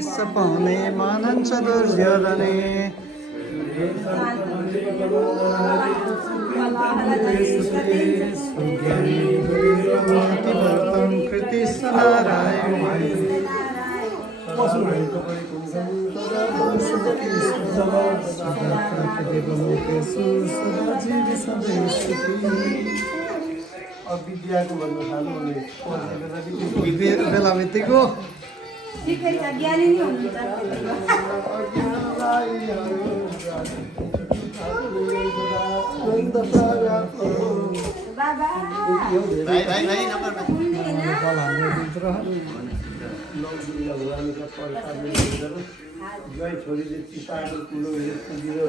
आयुष्य पाउने मानन्छ दुर्योधने सुज्ञानीवर्तं कृतिस्थ नारायण विद्याको भन्नु थाल्नु बेला बितेको सिकै छ ज्ञानी नै हुनुहुन्छ बाबा भाइ नम्बर छोरीले चिताएको कुरो दियो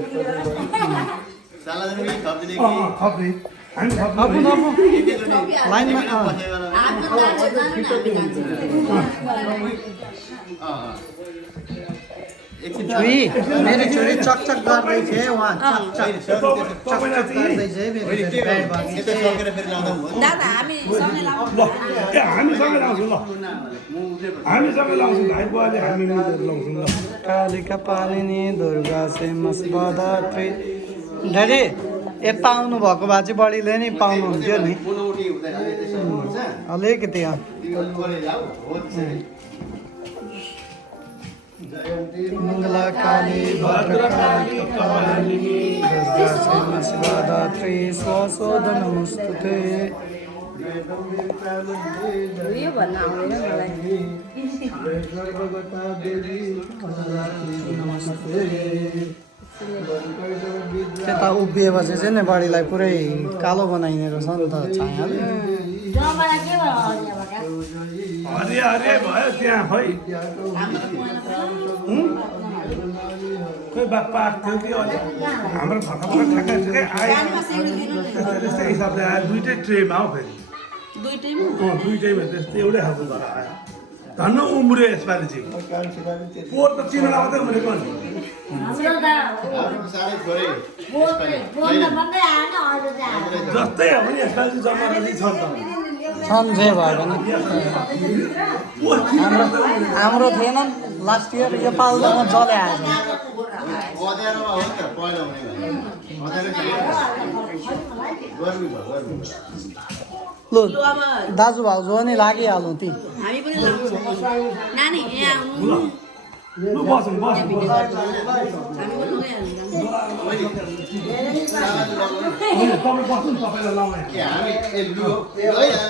साला दिन पनि थप्दिने कि खप्री हामी आफू लाइनमा छोरी मेरो छोरी चकचक गर्दै थिए उहाँ चकचक गर्दै थिए मेरो यता सकेर फेरि लाउँदा पनि दादा हामी सँगै लाउँ हामी सबै लाउँछौँ ल हामी सबै लाउँछौँ भाइ बुवाले हामी मिलेर लाउँछौँ ल कालिका पालिनी दुर्गा सेमस्वधात्री ड्याडी यता आउनु भएको भए चाहिँ बढीले नि पाउनुहुन्थ्यो नि मोटामोटी हुँदैन त्यसो हुन्छ अलिकति मङ्गला काली भद्रकाली कपालिनी दुर्गा सेमस्वधात्री स्वशोध नमस्तुते यो भन्न आउँदैन मलाई त्यता उभिएपछि चाहिँ नि बडीलाई पुरै कालो बनाइने रहेछ नि त छायाले हरे हरे भयो त्यहाँ खै खोइ बाप्पा थियो कि अहिले हाम्रो भर्खर ठ्याक्कै ठ्याक्कै आयो त्यस्तै हिसाबले आयो दुइटै ट्रेमा हो फेरि दुइटैमा त्यस्तै एउटै खालको भएर आयो धन्न उम्रियो यसपालि चाहिँ पोहोर त चिनला मात्रै उम्रेको नि साह्रै छोरे जस्तै हो नि यसपालि चाहिँ जम्मा चाहिँ छ त छन् जे भयो भने हाम्रो थिएन लास्ट इयर यो पाल त जले आएछ अँध्यारोमा हो नि त पहिला हुने गर्मी भयो गर्मी लु दाजु भाउजू नि लागिहालौँ ती हामी पनि लाउँछौँ नानी यहाँ आउनु ल बसौँ बसौँ हामी पनि गइहाल्नु तपाईँ बस्नु तपाईँलाई लाउँ हामी